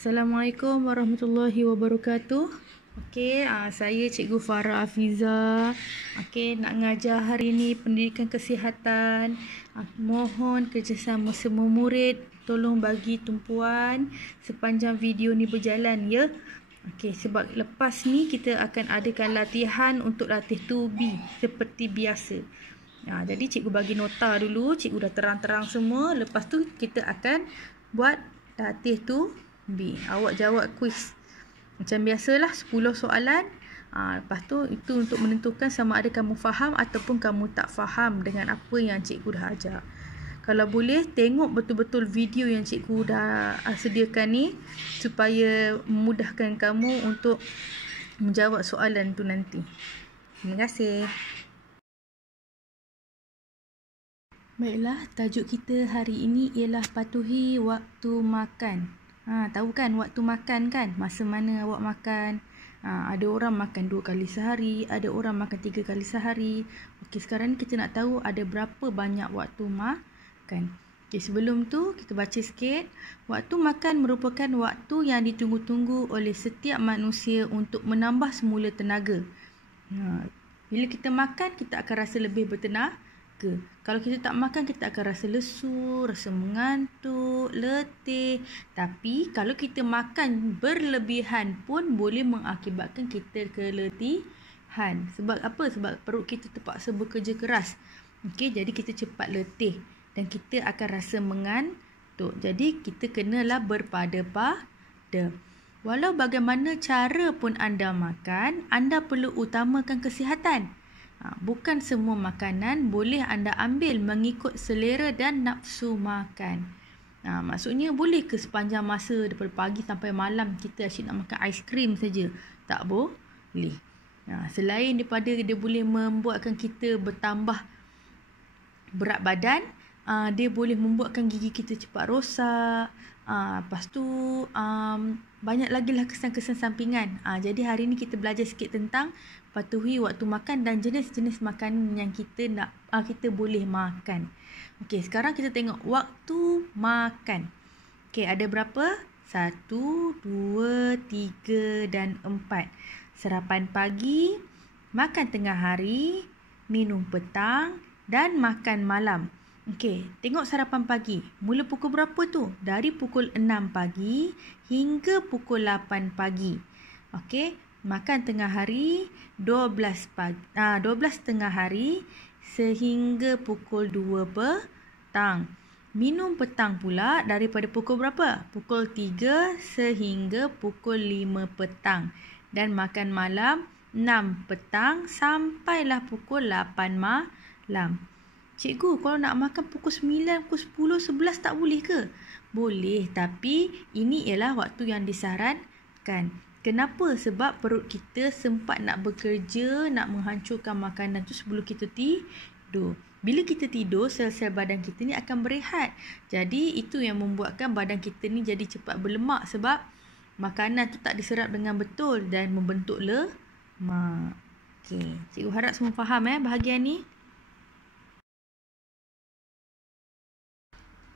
Assalamualaikum warahmatullahi wabarakatuh. Okey, saya Cikgu Farah Afiza. Okey, nak ngajar hari ini pendidikan kesihatan. Mohon kerjasama semua murid. Tolong bagi tumpuan sepanjang video ni berjalan ya. Okey, sebab lepas ni kita akan adakan latihan untuk latih 2B seperti biasa. Jadi cikgu bagi nota dulu, cikgu dah terang-terang semua. Lepas tu kita akan buat latih 2B. Awak jawab kuis macam biasalah, 10 soalan. Lepas tu itu untuk menentukan sama ada kamu faham ataupun kamu tak faham dengan apa yang cikgu dah ajar. Kalau boleh tengok betul-betul video yang cikgu dah sediakan ni supaya memudahkan kamu untuk menjawab soalan tu nanti. Terima kasih. Baiklah, tajuk kita hari ini ialah patuhi waktu makan. Tahu kan waktu makan kan? Masa mana awak makan? Ada orang makan 2 kali sehari, ada orang makan 3 kali sehari. Okey, sekarang ni kita nak tahu ada berapa banyak waktu makan. Okey, sebelum tu kita baca sikit. Waktu makan merupakan waktu yang ditunggu-tunggu oleh setiap manusia untuk menambah semula tenaga. Bila kita makan, kita akan rasa lebih bertenaga. Kalau kita tak makan, kita akan rasa lesu, rasa mengantuk, letih. Tapi kalau kita makan berlebihan pun boleh mengakibatkan kita keletihan. Sebab apa? Sebab perut kita terpaksa bekerja keras. Okey, jadi kita cepat letih dan kita akan rasa mengantuk. Jadi kita kenalah berpada-pada. Walau bagaimana cara pun anda makan, anda perlu utamakan kesihatan. Bukan semua makanan boleh anda ambil mengikut selera dan nafsu makan. Maksudnya boleh ke sepanjang masa daripada pagi sampai malam kita asyik nak makan aiskrim saja? Tak boleh. Selain daripada dia boleh membuatkan kita bertambah berat badan, dia boleh membuatkan gigi kita cepat rosak. Lepas tu banyak lagi lah kesan-kesan sampingan. Jadi hari ni kita belajar sikit tentang patuhi waktu makan dan jenis-jenis makanan yang kita boleh makan. Okey, sekarang kita tengok waktu makan. Okey, ada berapa? 1, 2, 3 dan 4. Sarapan pagi, makan tengah hari, minum petang dan makan malam. Okey, tengok sarapan pagi. Mula pukul berapa tu? Dari pukul 6 pagi hingga pukul 8 pagi. Okey, makan tengah hari 12 tengah hari sehingga pukul 2 petang. Minum petang pula daripada pukul berapa? Pukul 3 sehingga pukul 5 petang. Dan makan malam 6 petang sampailah pukul 8 malam. Cikgu, kalau nak makan pukul 9, pukul 10, 11 tak boleh ke? Boleh, tapi ini ialah waktu yang disarankan. Kenapa? Sebab perut kita sempat nak bekerja, nak menghancurkan makanan tu sebelum kita tidur. Bila kita tidur, sel-sel badan kita ni akan berehat. Jadi itu yang membuatkan badan kita ni jadi cepat berlemak sebab makanan tu tak diserap dengan betul dan membentuk lemak. Okey, cikgu harap semua faham bahagian ni.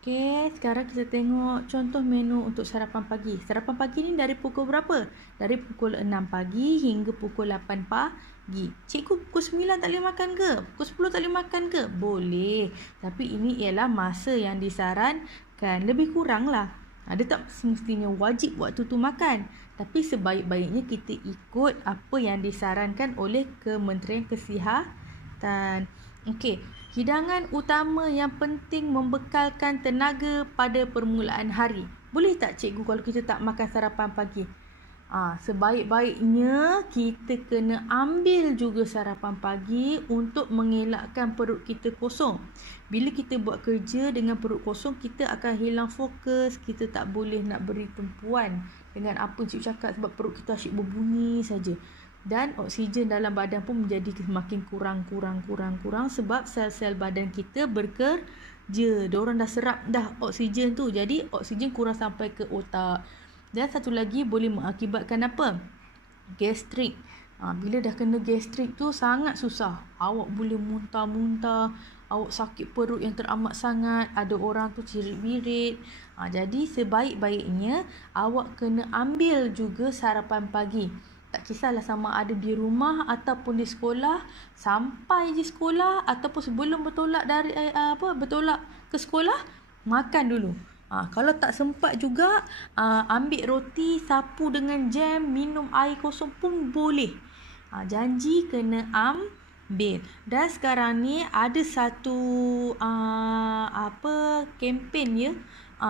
Okey, sekarang kita tengok contoh menu untuk sarapan pagi. Sarapan pagi ni dari pukul berapa? Dari pukul 6 pagi hingga pukul 8 pagi. Cikgu, pukul 9 tak boleh makan ke? Pukul 10 tak boleh makan ke? Boleh. Tapi ini ialah masa yang disarankan. Lebih kurang lah. Dia tak semestinya wajib waktu tu makan. Tapi sebaik-baiknya kita ikut apa yang disarankan oleh Kementerian Kesihatan. Okey. Hidangan utama yang penting membekalkan tenaga pada permulaan hari. Boleh tak cikgu kalau kita tak makan sarapan pagi? Sebaik-baiknya kita kena ambil juga sarapan pagi untuk mengelakkan perut kita kosong. Bila kita buat kerja dengan perut kosong, kita akan hilang fokus. Kita tak boleh nak beri tumpuan dengan apa yang cikgu cakap sebab perut kita asyik berbunyi saja. Dan oksigen dalam badan pun menjadi semakin kurang sebab sel-sel badan kita bekerja. Diorang dah serap dah oksigen tu. Jadi oksigen kurang sampai ke otak. Dan satu lagi boleh mengakibatkan apa? Gastrik. Bila dah kena gastrik tu sangat susah. Awak boleh muntah-muntah. Awak sakit perut yang teramat sangat. Ada orang tu cirit-birit. Jadi sebaik-baiknya awak kena ambil juga sarapan pagi. Tak kisahlah sama ada di rumah ataupun di sekolah, sampai di sekolah ataupun sebelum bertolak ke sekolah, makan dulu. Kalau tak sempat juga, ambil roti, sapu dengan jam, minum air kosong pun boleh. Janji kena ambil. Dan sekarang ni ada satu kempen ya,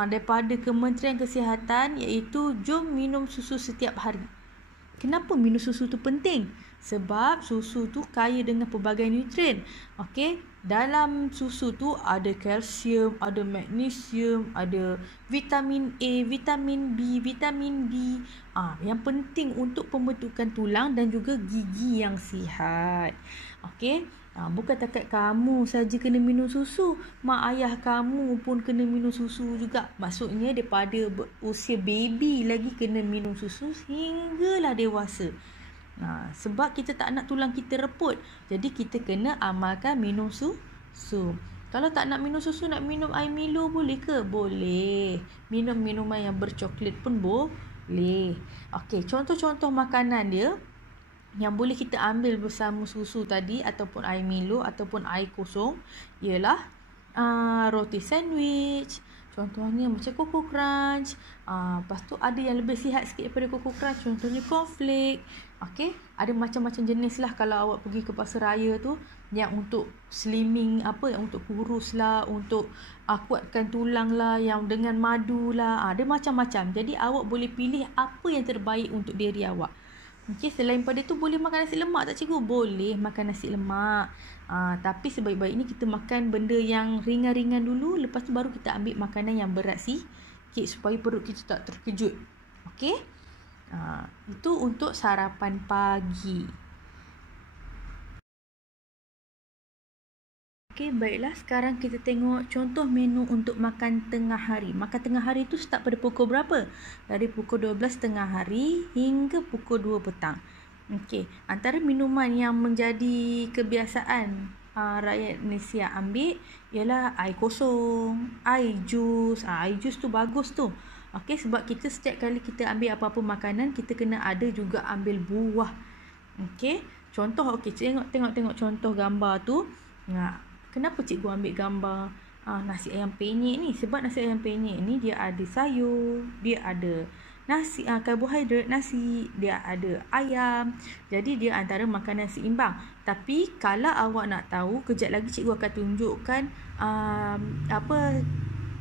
daripada Kementerian Kesihatan, iaitu jom minum susu setiap hari. Kenapa minum susu tu penting? Sebab susu tu kaya dengan pelbagai nutrien. Okey, dalam susu tu ada kalsium, ada magnesium, ada vitamin A, vitamin B, vitamin D. Yang penting untuk pembentukan tulang dan juga gigi yang sihat. Okey, bukan takat kamu saja kena minum susu, mak ayah kamu pun kena minum susu juga. Maksudnya daripada usia baby lagi kena minum susu hinggalah dewasa. Sebab kita tak nak tulang kita reput, jadi kita kena amalkan minum susu. Kalau tak nak minum susu, nak minum air Milo boleh ke? Boleh. Minum minuman yang bercoklat pun boleh. Okey, contoh-contoh makanan dia yang boleh kita ambil bersama susu tadi ataupun air Milo ataupun air kosong ialah roti sandwich, contohnya macam Coco Crunch. Lepas tu ada yang lebih sihat sikit daripada Coco Crunch, contohnya cornflake. Okey, ada macam-macam jenis lah. Kalau awak pergi ke pasar raya tu, yang untuk slimming, yang untuk kurus lah, untuk kuatkan tulang lah, yang dengan madu lah, ada macam-macam. Jadi awak boleh pilih apa yang terbaik untuk diri awak. Okey, selain pada tu boleh makan nasi lemak tak cikgu? Boleh makan nasi lemak. Tapi sebaik-baiknya kita makan benda yang ringan-ringan dulu, lepas tu baru kita ambil makanan yang berat sikit supaya perut kita tak terkejut. Okey? Itu untuk sarapan pagi. Okey, baiklah, sekarang kita tengok contoh menu untuk makan tengah hari. Makan tengah hari tu start pada pukul berapa? Dari pukul 12 tengah hari hingga pukul 2 petang. Okey, antara minuman yang menjadi kebiasaan rakyat Malaysia ambil ialah air kosong, air jus. Air jus tu bagus tu. Okey, sebab kita setiap kali kita ambil apa-apa makanan, kita kena ada juga ambil buah. Okey, contoh, tengok contoh gambar tu. Kenapa cikgu ambil gambar nasi ayam penyet ni? Sebab nasi ayam penyet ni dia ada sayur, dia ada nasi, karbohidrat nasi, dia ada ayam. Jadi dia antara makanan seimbang. Tapi kalau awak nak tahu, kejap lagi cikgu akan tunjukkan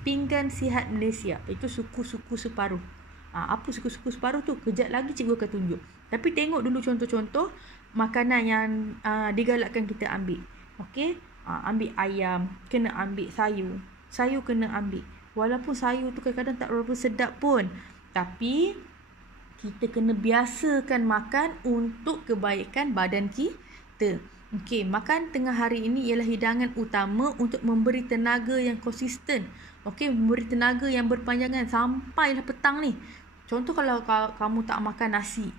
pinggan sihat Malaysia. Itu suku-suku separuh. Apa suku-suku separuh tu? Kejap lagi cikgu akan tunjuk. Tapi tengok dulu contoh-contoh makanan yang digalakkan kita ambil. Okey? Ambil ayam, kena ambil sayur. Sayur kena ambil. Walaupun sayur tu kadang-kadang tak berapa sedap pun, tapi kita kena biasakan makan untuk kebaikan badan kita. Okey, makan tengah hari ini ialah hidangan utama untuk memberi tenaga yang konsisten. Okey, memberi tenaga yang berpanjangan sampailah petang ni. Contoh kalau kamu tak makan nasi,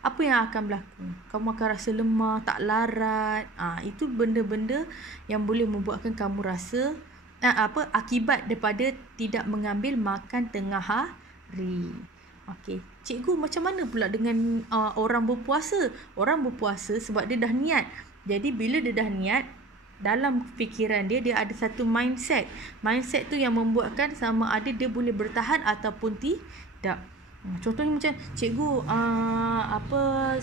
apa yang akan berlaku? Kamu akan rasa lemah, tak larat. Itu benda-benda yang boleh membuatkan kamu rasa akibat daripada tidak mengambil makan tengah hari. Okey, cikgu macam mana pula dengan orang berpuasa? Orang berpuasa sebab dia dah niat. Jadi bila dia dah niat, dalam fikiran dia ada satu mindset. Mindset tu yang membuatkan sama ada dia boleh bertahan ataupun tidak. Contohnya macam cikgu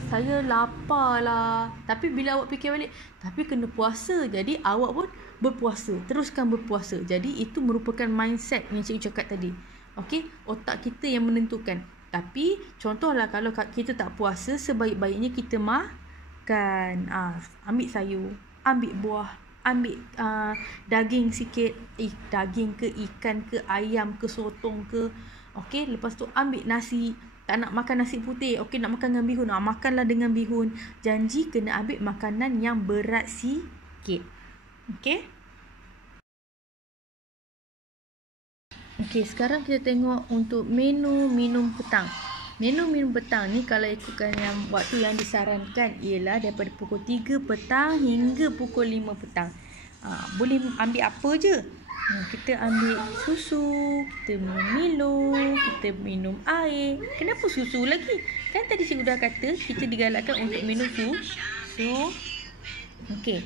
saya lapar lah, tapi bila awak fikir balik, tapi kena puasa, jadi awak pun berpuasa, teruskan berpuasa. Jadi itu merupakan mindset yang cikgu cakap tadi. Okey, otak kita yang menentukan. Tapi contohlah kalau kita tak puasa, sebaik-baiknya kita makan, ambil sayur, ambil buah, ambil daging sikit, daging ke, ikan ke, ayam ke, sotong ke. Okey, lepas tu ambil nasi. Tak nak makan nasi putih, okey, nak makan dengan bihun, makanlah dengan bihun. Janji kena ambil makanan yang berat sikit. Okey. Okey, sekarang kita tengok untuk menu minum petang. Menu minum petang ni kalau ikutkan yang waktu yang disarankan ialah daripada pukul 3 petang hingga pukul 5 petang. Boleh ambil apa je? Kita ambil susu, kita minum Milo, kita minum air. Kenapa susu lagi? Kan tadi cikgu dah kata kita digalakkan untuk minum susu. Okey.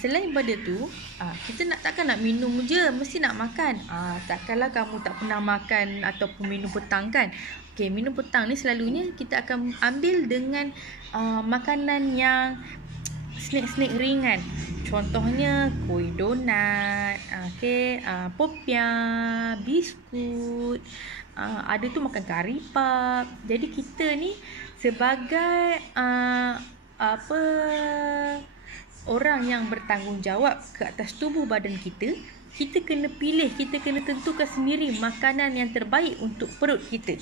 Selain pada tu, kita takkan nak minum je, mesti nak makan. Takkanlah kamu tak pernah makan ataupun minum petang kan? Okey, minum petang ni selalunya kita akan ambil dengan makanan yang snack-snack ringan. Contohnya kuih donat, popiah, biskut, ada tu makan kari pap. Jadi kita ni sebagai orang yang bertanggungjawab ke atas tubuh badan kita, kita kena pilih, kita kena tentukan sendiri makanan yang terbaik untuk perut kita.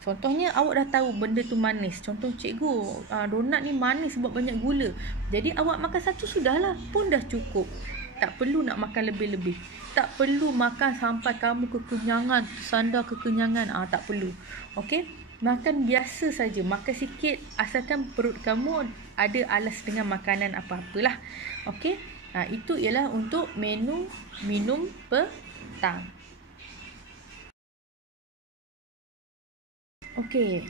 Contohnya awak dah tahu benda tu manis. Contoh cikgu, donat ni manis sebab banyak gula. Jadi awak makan satu sudahlah, pun dah cukup. Tak perlu nak makan lebih-lebih. Tak perlu makan sampai kamu kekenyangan, sandar kekenyangan. Tak perlu. Okey? Makan biasa saja, makan sikit asalkan perut kamu ada alas dengan makanan apa-apalah. Okey? Itu ialah untuk menu minum petang. Okey,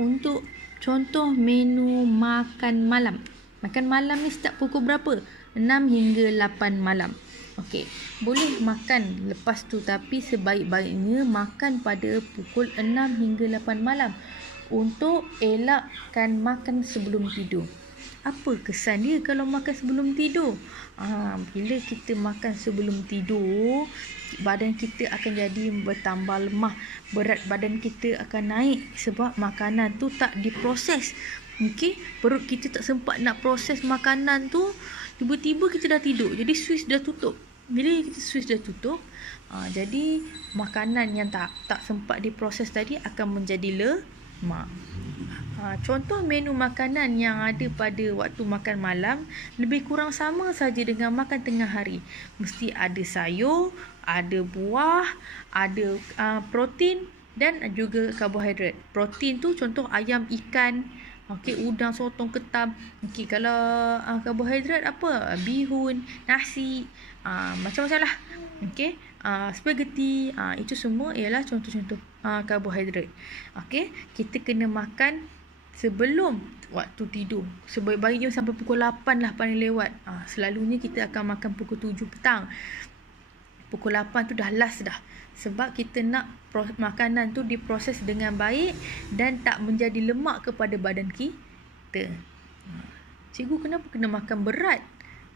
untuk contoh menu makan malam. Makan malam ni start pukul berapa? 6 hingga 8 malam. Okey, boleh makan lepas tu, tapi sebaik-baiknya makan pada pukul 6 hingga 8 malam untuk elakkan makan sebelum tidur. Apa kesan dia kalau makan sebelum tidur? Bila kita makan sebelum tidur, badan kita akan jadi bertambah lemah, berat badan kita akan naik sebab makanan tu tak diproses. Okey, perut kita tak sempat nak proses makanan tu, tiba-tiba kita dah tidur. Jadi switch dah tutup. Bila kita switch dah tutup, jadi makanan yang tak sempat diproses tadi akan menjadi lemak. Contoh menu makanan yang ada pada waktu makan malam lebih kurang sama saja dengan makan tengah hari. Mesti ada sayur, ada buah, ada protein dan juga karbohidrat. Protein tu contoh ayam, ikan, udang, sotong, ketam. Kalau karbohidrat apa? Bihun, nasi, macam-macam lah. Spaghetti, itu semua ialah contoh-contoh karbohidrat. Kita kena makan sebelum waktu tidur. Sebaik-baiknya sampai pukul 8 lah paling lewat. Selalunya kita akan makan pukul 7 petang. Pukul 8 tu dah last dah. Sebab kita nak makanan tu diproses dengan baik dan tak menjadi lemak kepada badan kita. Cikgu, kenapa kena makan berat?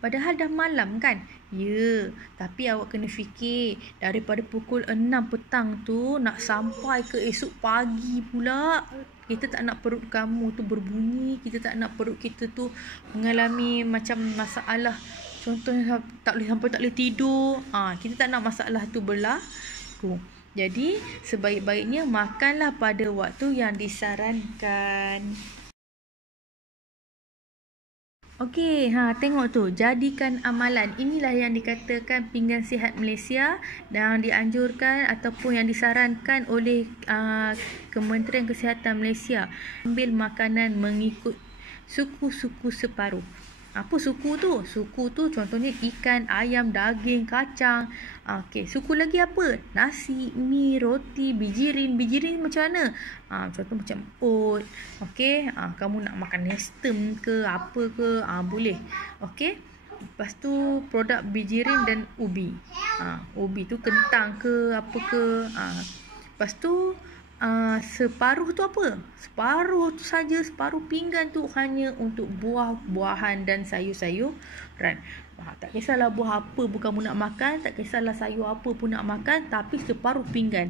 Padahal dah malam kan? Ya, tapi awak kena fikir daripada pukul 6 petang tu nak sampai ke esok pagi pula. Kita tak nak perut kamu tu berbunyi, kita tak nak perut kita tu mengalami macam masalah. Contohnya tak boleh tidur. Kita tak nak masalah tu berlaku. Jadi sebaik-baiknya makanlah pada waktu yang disarankan. Okey, tengok tu, jadikan amalan. Inilah yang dikatakan Pinggan Sihat Malaysia dan dianjurkan ataupun yang disarankan oleh Kementerian Kesihatan Malaysia. Ambil makanan mengikut suku-suku separuh. Apa suku tu? Suku tu contohnya ikan, ayam, daging, kacang. Suku lagi apa? Nasi, mi, roti, bijirin. Bijirin macam mana? Contoh macam oat. Kamu nak makan nestem ke apa ke? Boleh. Lepas tu produk bijirin dan ubi. Ubi tu kentang ke apa ke? Lepas tu separuh tu apa? Separuh tu saja, separuh pinggan tu hanya untuk buah-buahan dan sayur-sayuran. Tak kisahlah buah apa pun kamu nak makan, tak kisahlah sayur apa pun nak makan, tapi separuh pinggan.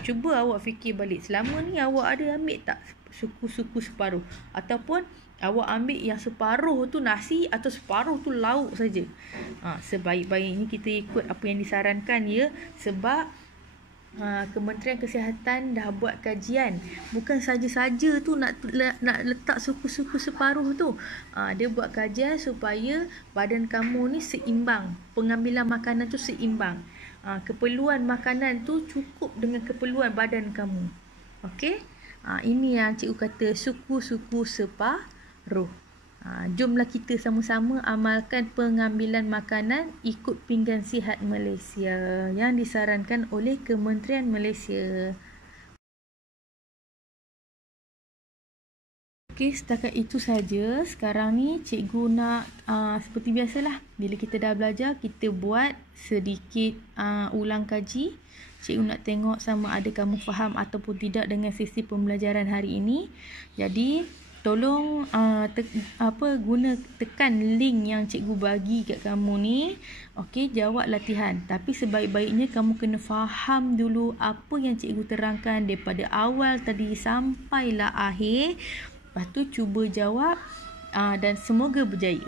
Cuba awak fikir balik, selama ni awak ada ambil tak suku-suku separuh? Ataupun awak ambil yang separuh tu nasi atau separuh tu lauk saja? Sebaik-baiknya kita ikut apa yang disarankan ya, sebab Kementerian Kesihatan dah buat kajian. Bukan saja-saja tu nak letak suku-suku separuh tu. Dia buat kajian supaya badan kamu ni seimbang. Pengambilan makanan tu seimbang. Keperluan makanan tu cukup dengan keperluan badan kamu. Ini yang cikgu kata suku-suku separuh. Jomlah kita sama-sama amalkan pengambilan makanan ikut pinggan sihat Malaysia yang disarankan oleh Kementerian Malaysia. Okey, setakat itu saja. Sekarang ni cikgu nak seperti biasalah, bila kita dah belajar, kita buat sedikit ulang kaji. Cikgu nak tengok sama ada kamu faham ataupun tidak dengan sesi pembelajaran hari ini. Jadi tolong tekan link yang cikgu bagi kat kamu ni. Okey, jawab latihan. Tapi sebaik-baiknya kamu kena faham dulu apa yang cikgu terangkan daripada awal tadi sampailah akhir. Lepas tu cuba jawab dan semoga berjaya.